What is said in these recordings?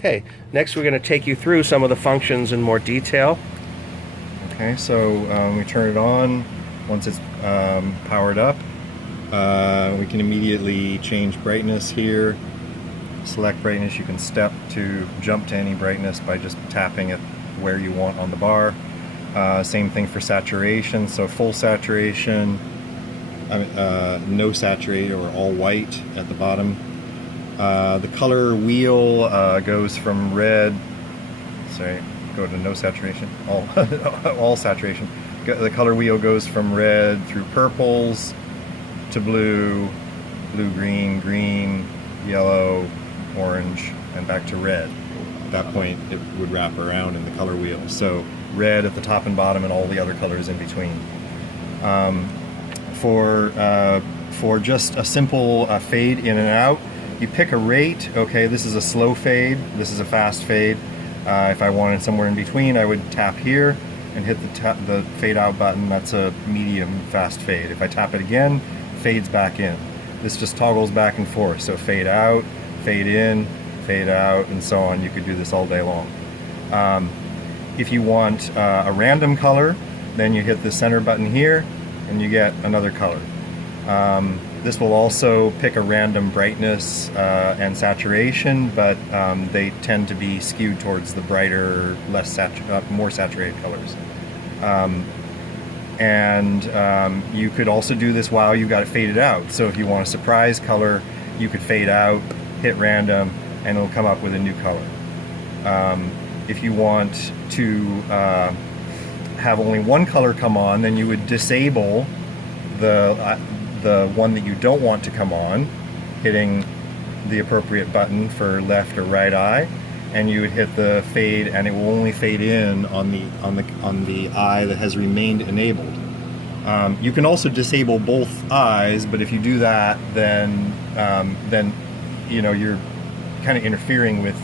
Okay, next we're going to take you through some of the functions in more detail. Okay, so we turn it on. Once it's powered up, we can immediately change brightness here. Select brightness. You can step to jump to any brightness by just tapping it where you want on the bar. Same thing for saturation, so full saturation, no saturate or all white at the bottom. The color wheel goes from red, sorry, go to no saturation, all saturation. The color wheel goes from red through purples to blue, blue-green, green, yellow, orange, and back to red. At that point, it would wrap around in the color wheel. So red at the top and bottom and all the other colors in between. For just a simple fade in and out, you pick a rate. Okay, this is a slow fade, this is a fast fade. If I wanted somewhere in between, I would tap here and hit the fade out button. That's a medium fast fade. If I tap it again, fades back in. This just toggles back and forth. So fade out, fade in, fade out, and so on. You could do this all day long. If you want a random color, then you hit the center button here and you get another color. This will also pick a random brightness and saturation, but they tend to be skewed towards the brighter, more saturated colors. You could also do this while you've got it faded out. So if you want a surprise color, you could fade out, hit random, and it'll come up with a new color. If you want to have only one color come on, then you would disable the one that you don't want to come on, hitting the appropriate button for left or right eye, and you would hit the fade, and it will only fade in on the eye that has remained enabled. You can also disable both eyes, but if you do that, then you know, you're kind of interfering with.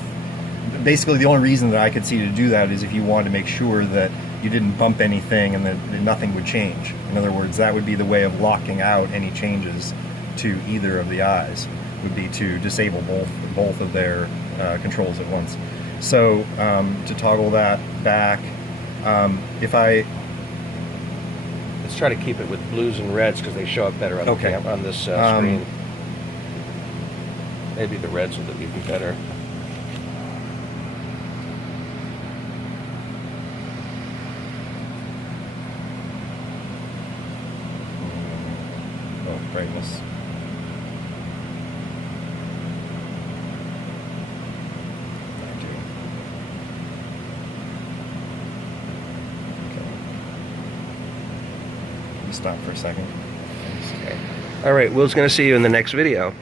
Basically, the only reason that I could see to do that is if you wanted to make sure that you didn't bump anything and that nothing would change. In other words, that would be the way of locking out any changes to either of the eyes, would be to disable both of their controls at once. So to toggle that back, Let's try to keep it with blues and reds because they show up better on, okay. on this screen. Maybe the reds will be better. Brightness. Okay. Stop for a second. Okay. All right, Will's going to see you in the next video.